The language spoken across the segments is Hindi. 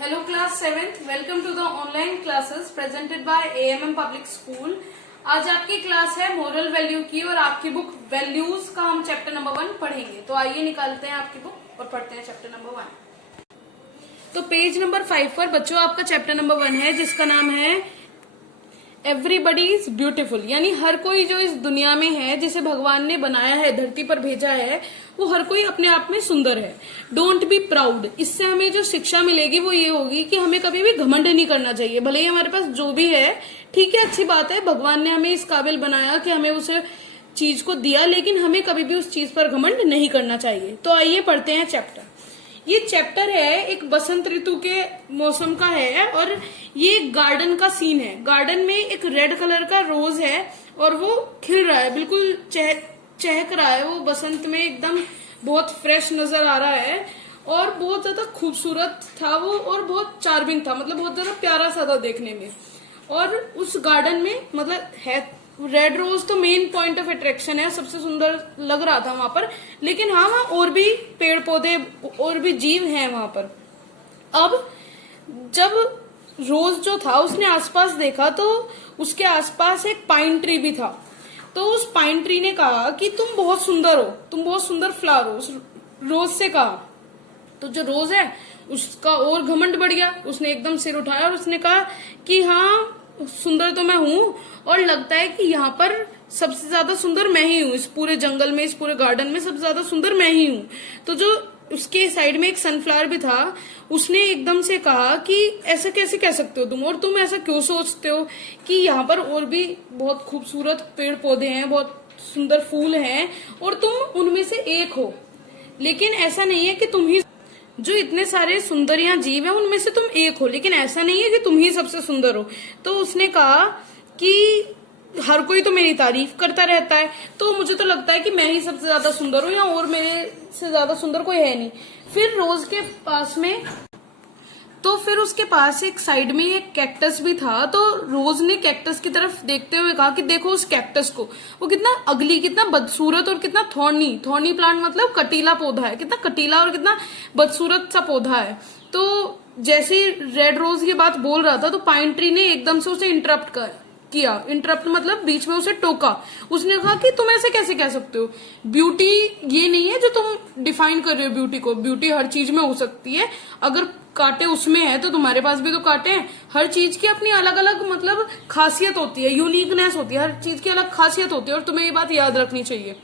Hello class 7th, welcome to the online classes presented by AMM Public School। आज आपकी क्लास है मोरल वैल्यू की और आपकी बुक वैल्यूज का हम चैप्टर नंबर 1 पढ़ेंगे। तो आइए निकालते हैं आपकी बुक और पढ़ते हैं चैप्टर नंबर 1। तो पेज नंबर 5 पर बच्चों आपका चैप्टर नंबर 1 है जिसका नाम है एवरीबडी इज ब्यूटीफुल, यानी हर कोई जो इस दुनिया में है जिसे भगवान ने बनाया है, धरती पर भेजा है, वो हर कोई अपने आप में सुंदर है। डोंट बी प्राउड, इससे हमें जो शिक्षा मिलेगी वो ये होगी कि हमें कभी भी घमंड नहीं करना चाहिए। भले ही हमारे पास जो भी है ठीक है, अच्छी बात है, भगवान ने हमें इस काबिल बनाया कि हमें उस चीज को दिया, लेकिन हमें कभी भी उस चीज पर घमंड नहीं करना चाहिए। तो आइए पढ़ते हैं चैप्टर। ये चैप्टर है एक बसंत ऋतु के मौसम का है और ये एक गार्डन का सीन है। गार्डन में एक रेड कलर का रोज है और वो खिल रहा है, बिल्कुल चहक रहा है, वो बसंत में एकदम बहुत फ्रेश नजर आ रहा है और बहुत ज्यादा खूबसूरत था वो और बहुत चार्मिंग था, मतलब बहुत ज्यादा प्यारा सा था देखने में। और उस गार्डन में मतलब है रेड रोज तो मेन पॉइंट ऑफ अट्रैक्शन है, सबसे सुंदर लग रहा था वहां पर, लेकिन हाँ वहां और भी पेड़ पौधे और भी जीव हैं वहां पर। अब जब रोज जो था उसने आसपास देखा तो उसके आसपास एक पाइन ट्री भी था। तो उस पाइन ट्री ने कहा कि तुम बहुत सुंदर हो, तुम बहुत सुंदर फ्लावर हो। उस रोज से कहा। तो जो रोज है उसका और घमंड बढ़ गया, उसने एकदम सिर उठाया और उसने कहा कि हाँ सुंदर तो मैं हूँ और लगता है कि यहाँ पर सबसे ज्यादा सुंदर मैं ही हूँ, इस पूरे जंगल में, इस पूरे गार्डन में सबसे ज्यादा सुंदर मैं ही हूँ। तो जो उसके साइड में एक सनफ्लावर भी था, उसने एकदम से कहा कि ऐसा कैसे कह सकते हो तुम, और तुम ऐसा क्यों सोचते हो कि यहाँ पर और भी बहुत खूबसूरत पेड़ पौधे हैं, बहुत सुंदर फूल हैं और तुम उनमें से एक हो। लेकिन ऐसा नहीं है कि तुम ही, जो इतने सारे सुंदर यहाँ जीव हैं उनमें से तुम एक हो, लेकिन ऐसा नहीं है कि तुम ही सबसे सुंदर हो। तो उसने कहा कि हर कोई तो मेरी तारीफ करता रहता है, तो मुझे तो लगता है कि मैं ही सबसे ज्यादा सुंदर हूँ, या और मेरे से ज्यादा सुंदर कोई है नहीं। फिर रोज के पास में, तो फिर उसके पास एक साइड में एक कैक्टस भी था। तो रोज ने कैक्टस की तरफ देखते हुए कहा कि देखो उस कैक्टस को, वो कितना अगली, कितना बदसूरत और कितना थॉर्नी प्लांट, मतलब कटीला पौधा है, कितना कटीला और कितना बदसूरत सा पौधा है। तो जैसे रेड रोज ये बात बोल रहा था तो पाइन ट्री ने एकदम से उसे इंटरप्ट किया। इंटरप्ट मतलब बीच में उसे टोका। उसने कहा कि तुम ऐसे कैसे कह सकते हो, ब्यूटी ये नहीं है जो तुम डिफाइन कर रहे हो ब्यूटी को, ब्यूटी हर चीज में हो सकती है। अगर कांटे उसमें है तो तुम्हारे पास भी तो कांटे हैं। हर चीज की अपनी अलग अलग मतलब खासियत होती है, यूनिकनेस होती है, हर चीज की अलग खासियत होती है और तुम्हें ये बात याद रखनी चाहिए।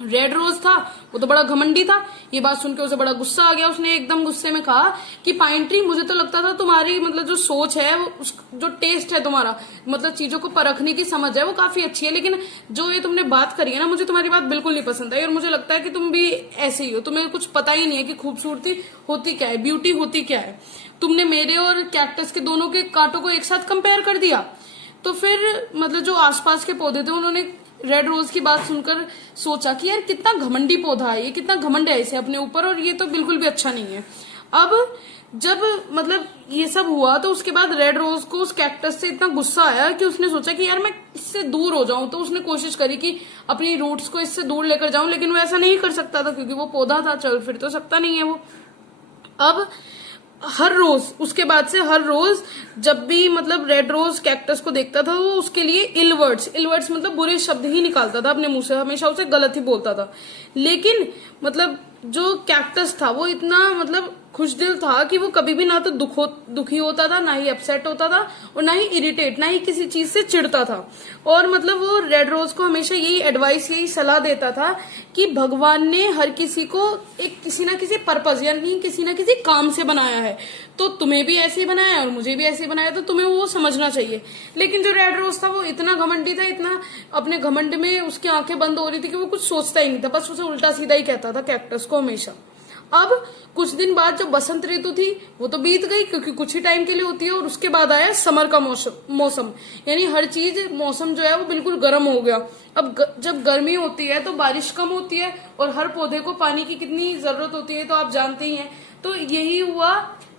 रेड रोज था वो तो बड़ा घमंडी था, ये बात सुनकर उसे बड़ा गुस्सा आ गया। उसने एकदम गुस्से में कहा कि पाइन ट्री, मुझे तो लगता था तुम्हारी मतलब जो सोच है, जो टेस्ट है तुम्हारा, मतलब चीजों को परखने की समझ है, वो काफी अच्छी है, लेकिन जो ये तुमने बात करी है ना, मुझे तुम्हारी बात बिल्कुल नहीं पसंद आई और मुझे लगता है कि तुम भी ऐसे ही हो, तुम्हें कुछ पता ही नहीं है कि खूबसूरती होती क्या है, ब्यूटी होती क्या है। तुमने मेरे और कैक्टस के दोनों के कांटों को एक साथ कंपेयर कर दिया। तो फिर मतलब जो आसपास के पौधे थे उन्होंने रेड रोज की बात सुनकर सोचा कि यार कितना घमंडी पौधा है ये, कितना घमंड है इसे अपने ऊपर, और ये तो बिल्कुल भी अच्छा नहीं है। अब जब मतलब ये सब हुआ तो उसके बाद रेड रोज को उस कैक्टस से इतना गुस्सा आया कि उसने सोचा कि यार मैं इससे दूर हो जाऊं। तो उसने कोशिश करी कि अपनी रूट्स को इससे दूर लेकर जाऊं, लेकिन वो ऐसा नहीं कर सकता था क्योंकि वो पौधा था, चल फिर तो सकता नहीं है वो। अब हर रोज उसके बाद से हर रोज जब भी मतलब रेड रोज कैक्टस को देखता था वो उसके लिए इल वर्ड्स मतलब बुरे शब्द ही निकालता था अपने मुंह से, हमेशा उसे गलत ही बोलता था। लेकिन मतलब जो कैक्टस था वो इतना मतलब खुशदिल था कि वो कभी भी ना तो दुखी होता था, ना ही अपसेट होता था और ना ही इरिटेट, ना ही किसी चीज से चिढ़ता था। और मतलब वो रेड रोज को हमेशा यही एडवाइस, यही सलाह देता था कि भगवान ने हर किसी को एक किसी ना किसी पर्पज यानी किसी ना किसी काम से बनाया है, तो तुम्हें भी ऐसे ही बनाया है और मुझे भी ऐसे ही बनाया, तो तुम्हें वो समझना चाहिए। लेकिन जो रेड रोज था वो इतना घमंडी था, इतना अपने घमंड में उसकी आंखें बंद हो रही थी कि वो कुछ सोचता ही नहीं था, बस उसे उल्टा सीधा ही कहता था कैक्टस को हमेशा। अब कुछ दिन बाद जो बसंत ऋतु थी वो तो बीत गई क्योंकि कुछ ही टाइम के लिए होती है, और उसके बाद आया समर का मौसम, यानी हर चीज मौसम जो है वो बिल्कुल गर्म हो गया। अब जब गर्मी होती है तो बारिश कम होती है और हर पौधे को पानी की कितनी जरूरत होती है तो आप जानते ही हैं। तो यही हुआ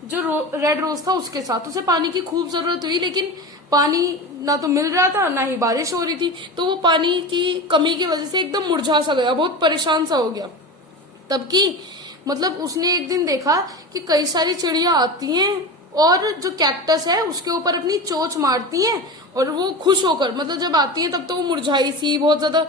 जो रेड रोज था उसके साथ, उसे पानी की खूब जरूरत हुई, लेकिन पानी ना तो मिल रहा था ना ही बारिश हो रही थी। तो वो पानी की कमी की वजह से एकदम मुरझा सा गया, बहुत परेशान सा हो गया। तब की मतलब उसने एक दिन देखा कि कई सारी चिड़िया आती हैं और जो कैक्टस है उसके ऊपर अपनी चोंच मारती हैं और वो खुश होकर, मतलब जब आती हैं तब तो वो मुरझाई सी बहुत ज्यादा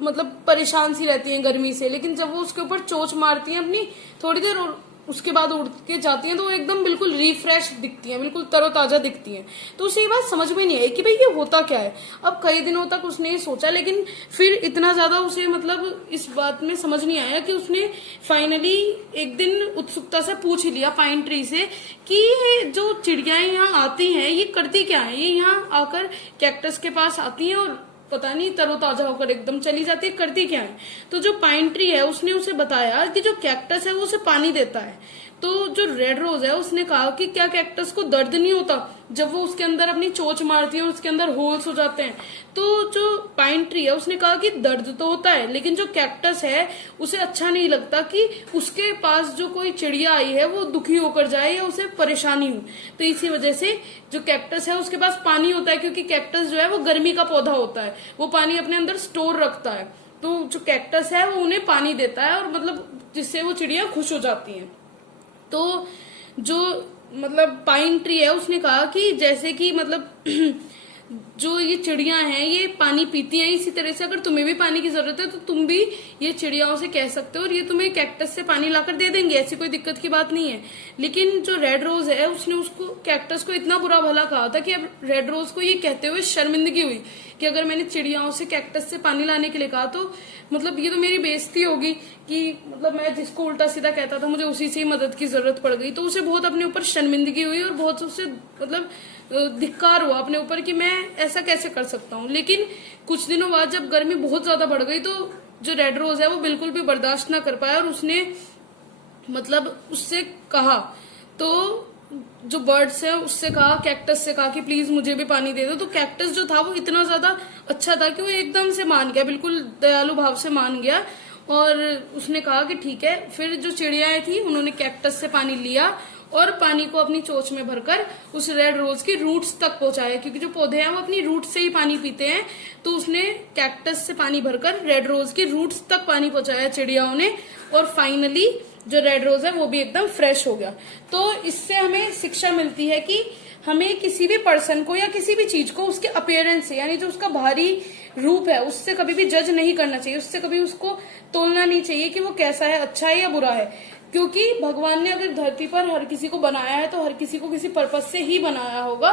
मतलब परेशान सी रहती हैं गर्मी से, लेकिन जब वो उसके ऊपर चोंच मारती हैं अपनी थोड़ी देर और उसके बाद उड़ के जाती हैं तो वो एकदम बिल्कुल रिफ्रेश दिखती हैं, बिल्कुल तरोताजा दिखती हैं। तो उसे ये बात समझ में नहीं आई कि भाई ये होता क्या है। अब कई दिनों तक उसने सोचा, लेकिन फिर इतना ज्यादा उसे मतलब इस बात में समझ नहीं आया कि उसने फाइनली एक दिन उत्सुकता से पूछ ही लिया पाइन ट्री से कि ये जो चिड़ियाएं यहाँ आती हैं ये करती क्या है, ये यहाँ आकर कैक्टस के पास आती हैं और पता नहीं तरोताजा होकर एकदम चली जाती है, करती क्या है। तो जो पाइन ट्री है उसने उसे बताया कि जो कैक्टस है वो उसे पानी देता है। तो जो रेड रोज है उसने कहा कि क्या कैक्टस को दर्द नहीं होता जब वो उसके अंदर अपनी चोंच मारती है और उसके अंदर होल्स हो जाते हैं। तो जो पाइन ट्री है उसने कहा कि दर्द तो होता है, लेकिन जो कैक्टस है उसे अच्छा नहीं लगता कि उसके पास जो कोई चिड़िया आई है वो दुखी होकर जाए या उसे परेशानी हो। तो इसी वजह से जो कैक्टस है उसके पास पानी होता है, क्योंकि कैक्टस जो है वो गर्मी का पौधा होता है, वो पानी अपने अंदर स्टोर रखता है। तो जो कैक्टस है वो उन्हें पानी देता है और मतलब जिससे वो चिड़िया खुश हो जाती हैं। तो जो मतलब पाइन ट्री है उसने कहा कि जैसे कि मतलब जो ये चिड़िया हैं ये पानी पीती हैं, इसी तरह से अगर तुम्हें भी पानी की जरूरत है तो तुम भी ये चिड़ियाओं से कह सकते हो और ये तुम्हें कैक्टस से पानी लाकर दे देंगे, ऐसी कोई दिक्कत की बात नहीं है। लेकिन जो रेड रोज है उसने उसको कैक्टस को इतना बुरा भला कहा था कि अब रेड रोज को ये कहते हुए शर्मिंदगी हुई कि अगर मैंने चिड़ियाओं से कैक्टस से पानी लाने के लिए कहा तो मतलब ये तो मेरी बेइज्जती होगी कि मतलब मैं जिसको उल्टा सीधा कहता था मुझे उसी से ही मदद की जरूरत पड़ गई। तो उसे बहुत अपने ऊपर शर्मिंदगी हुई और बहुत उसे मतलब धिक्कार हुआ अपने ऊपर कि मैं ऐसा कैसे कर सकता हूँ। लेकिन कुछ दिनों बाद जब गर्मी बहुत ज्यादा बढ़ गई तो जो रेड रोज है वो बिल्कुल भी बर्दाश्त ना कर पाया और उसने मतलब उससे कहा, तो जो बर्ड्स है उससे कहा, कैक्टस से कहा कि प्लीज मुझे भी पानी दे दो। तो कैक्टस जो था वो इतना ज्यादा अच्छा था कि वो एकदम से मान गया, बिल्कुल दयालु भाव से मान गया और उसने कहा कि ठीक है। फिर जो चिड़ियाएं थी उन्होंने कैक्टस से पानी लिया और पानी को अपनी चोंच में भरकर उस रेड रोज की रूट्स तक पहुंचाया, क्योंकि जो पौधे हैं वो अपनी रूट से ही पानी पीते हैं। तो उसने कैक्टस से पानी भरकर रेड रोज की रूट्स तक पानी पहुंचाया चिड़ियाओं ने और फाइनली जो रेड रोज है वो भी एकदम फ्रेश हो गया। तो इससे हमें शिक्षा मिलती है कि हमें किसी भी पर्सन को या किसी भी चीज को उसके अपीयरेंस से, यानी जो उसका बाहरी रूप है उससे कभी भी जज नहीं करना चाहिए, उससे कभी उसको तोलना नहीं चाहिए कि वो कैसा है, अच्छा है या बुरा है। क्योंकि भगवान ने अगर धरती पर हर किसी को बनाया है तो हर किसी को किसी पर्पज से ही बनाया होगा।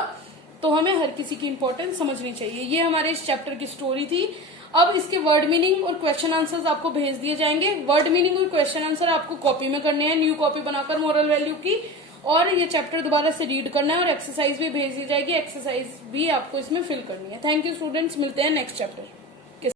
तो हमें हर किसी की इंपॉर्टेंस समझनी चाहिए। ये हमारे इस चैप्टर की स्टोरी थी। अब इसके वर्ड मीनिंग और क्वेश्चन आंसर्स आपको भेज दिए जाएंगे। वर्ड मीनिंग और क्वेश्चन आंसर आपको कॉपी में करने हैं, न्यू कॉपी बनाकर मोरल वैल्यू की, और ये चैप्टर दोबारा से रीड करना है और एक्सरसाइज भी भेज दी जाएगी। एक्सरसाइज भी आपको इसमें फिल करनी है। थैंक यू स्टूडेंट्स, मिलते हैं नेक्स्ट चैप्टर।